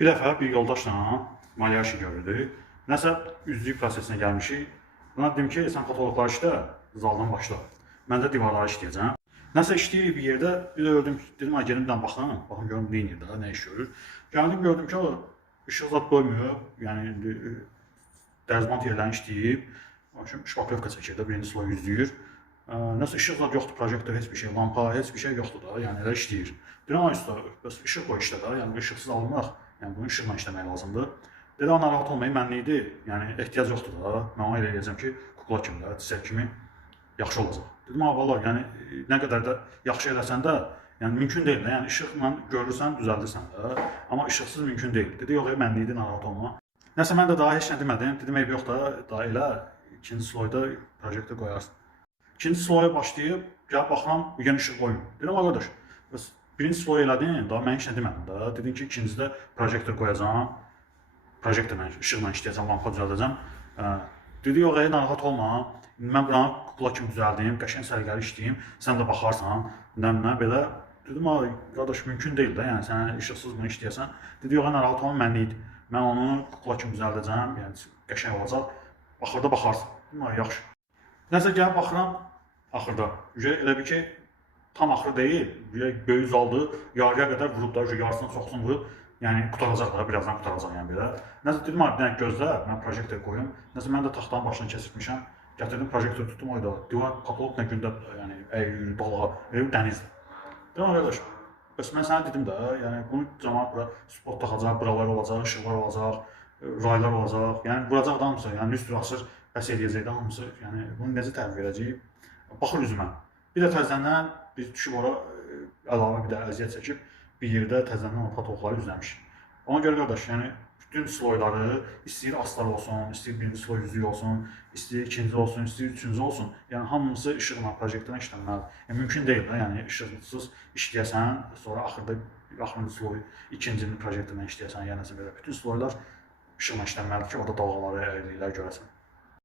Bir dəfə bir yoldaşla malyaj görürdük. Nəsə üzlük prosesinə gəlmişik. Buna dedim ki, sən fotoloqlar işlə, zaldan başla. Mən də divarları işləyəcəm. Nəsə işləyirik bir yerdə, bir də gördüm ki, dedim, ay gedim bir dənə baxım, görüm nə edir də, nə iş görür. Gəldim gördüm ki, o işıq zat qoymuyor, yəni dərzbant yerlərini işləyib, şpaklovka çəkir də, birinci sloy yüzləyir. Nəsə işıq zat yoxdur, projektor, heç bir şey, lampa, heç bir şey yoxdur da, yəni elə işləyir. Deyirəm, ay usta, bəs işıq qoy işlə də, yəni işıqsız alınmaq, yəni bunu işıqla işləmək lazımdır. Dedi, narahat olmayın, mənlikdir, yəni ehtiyac yoxdur da, mən ona elə eləyəcəm ki, kukla kimi də, çiçək kimi yaxşı olacaq. Dedim, valla, yəni nə qədər də yaxşı eləsən də, yəni mümkün deyil də, yəni işıqla görürsən, düzəldirsən də, amma işıqsız mümkün deyil. Dedi, yox, mənlikdir, narahat olma. Nəsə mən də daha heç nə demədim, dedim, eyb yox da, daha elə ikinci sloyda projektor qoyarsın. İkinci sloya başlayıb, gəlib baxıram, yenə işıq qoymuyor. Dedim, qardaş, bəs birinci sloy elədin, daha mən heç nə demədim də. Dedin ki, ikincidə projektor qoyacağam, projektorla, işıqla işləyəcəm, lampa düzəldəcəm. Dedi, yox, narahat olma, mən buranı kukla kimi düzəldim, qəşəng sərgəli işləyim, sən də baxarsan, nə belə. Dedim, qardaş, mümkün deyil də, yəni sən işıqsız bunu işləyəsən. Dedi, yox, narahat olma, mənlikdir. Mən onu kukla kimi düzəldəcəm, yəni qəşəng olacaq, axırda baxarsan. Dedim, yaxşı. Nəsə gəlib baxıram, axırda. Elə bir ki, tam axır deyil, böyük zaldır, yarıya qədər vurub da, yarısını çoxsunu vurub, yəni qutaracaq da, birazdan qutaracaq yəni belə. Nəsə dedim, bir dənə gözlə, mən projektor qoyum. Nəsə mən də taxtanın başını kesibmişəm, gətirdim projektor tutdum, oyda, divar patologla gündə, yəni əyri, dalağa, dənizdir. Dedim, qardaş, bəs mən sənə dedim də, yəni bunu cəmaət bura spot taxacaq, buralar olacaq, işıqlar olacaq, raylar olacaq, yəni vuracaq da hamısı, yəni üstü açır, bəs eləyəcək də hamısı, yəni bunu necə təmin verəcəyik? Baxır üzümə. Bir də təzədən biz düşüb ora əlavə bir də əziyyət çəkib bir yerdə təzədən o patologları üzləmişik. Ona görə qardaş, yəni bütün sloyları istəyir astar olsun, istəyir birinci sloy yüzlük olsun, istəyir ikinci olsun, istəyir üçüncü olsun. Yəni hamısı işıqla, projektorla işlənməlidir. Yəni mümkün deyil də, yəni işıqsız işləyəsən, sonra axırda axırıncı sloy, ikincini projektorla işləyəsən, yəni nəsə belə bütün sloylar işıqla işlənməlidir ki, orada dalğaları, əyrilikləri görəsən.